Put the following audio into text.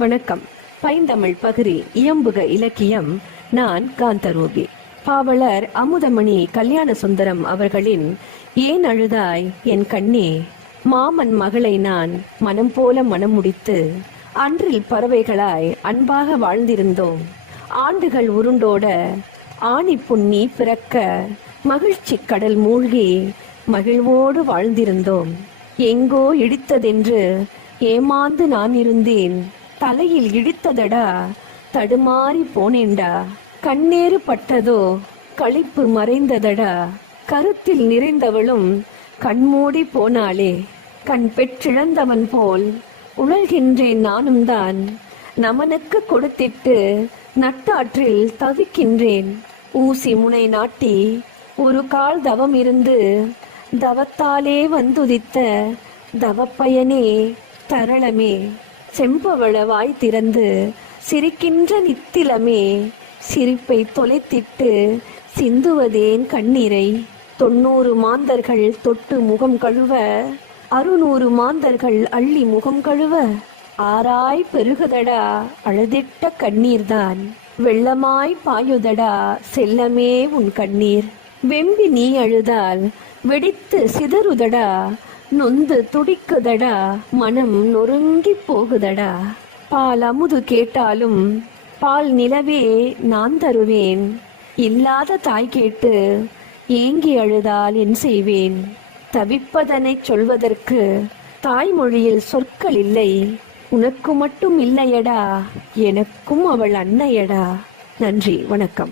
வணக்கம். பைந்தமிழ் பகிரி இயம்புக இலக்கியம். நான் காந்தரூபி. பாவலர் அமுதமணி கல்யாண சுந்தரம் அவர்களின் ஏன் அழுதாய் என் கண்ணே? மாமன் மகளை நான் மனம் போல மனம் முடித்து அன்றில் பறவைகளாய் அன்பாக வாழ்ந்திருந்தோம். ஆண்டுகள் உருண்டோட ஆணி புண்ணி பிறக்க மகிழ்ச்சி கடல் மூழ்கி மகிழ்வோடு வாழ்ந்திருந்தோம். எங்கோ இடித்ததென்று ஏமாந்து நான் இருந்தேன். தலையில் இடித்ததடா. தடுமாறி போனேன்டா. கண்ணேறு பட்டதோ களிப்பு மறைந்ததடா. கருத்தில் நிறைந்தவளும் கண்மூடி போனாளே. கண் பெற்றிழந்தவன் போல் உணர்கின்றேன் நானும் தான் நமனுக்கு கொடுத்திட்டு நட்டாற்றில் தவிக்கின்றேன். ஊசி முனை நாட்டி ஒரு கால் தவம் இருந்து தவத்தாலே வந்துதித்த தவப்பயனே தரளமே. செம்பவள வாய் திறந்து சிரிக்கின்ற நித்திலமே சிரிப்பை தொலைத்திட்டு சிந்துவதேன் கண்ணீரை. தொண்ணூறு மாந்தர்கள் தொட்டு முகம் கழுவ அறுநூறு மாந்தர்கள் அள்ளி முகம் கழுவ ஆராய் பெருகுதடா அழுதிட்ட கண்ணீர்தான். வெள்ளமாய் பாயுதடா செல்லமே உன் கண்ணீர். வெம்பி நீ அழுதால் வெடித்து சிதறுதடா நொந்து துடிக்குதடா. மனம் நொறுங்கி போகுதடா. பால் அமுது கேட்டாலும் பால் நிலவே நான் தருவேன். இல்லாத தாய் கேட்டு ஏங்கி அழுதால் என் செய்வேன். தவிப்பதனைச் சொல்வதற்கு தாய்மொழியில் சொற்கள் இல்லை. உனக்கு மட்டும் இல்லையடா. எனக்கும் அவள் அன்னையடா. நன்றி வணக்கம்.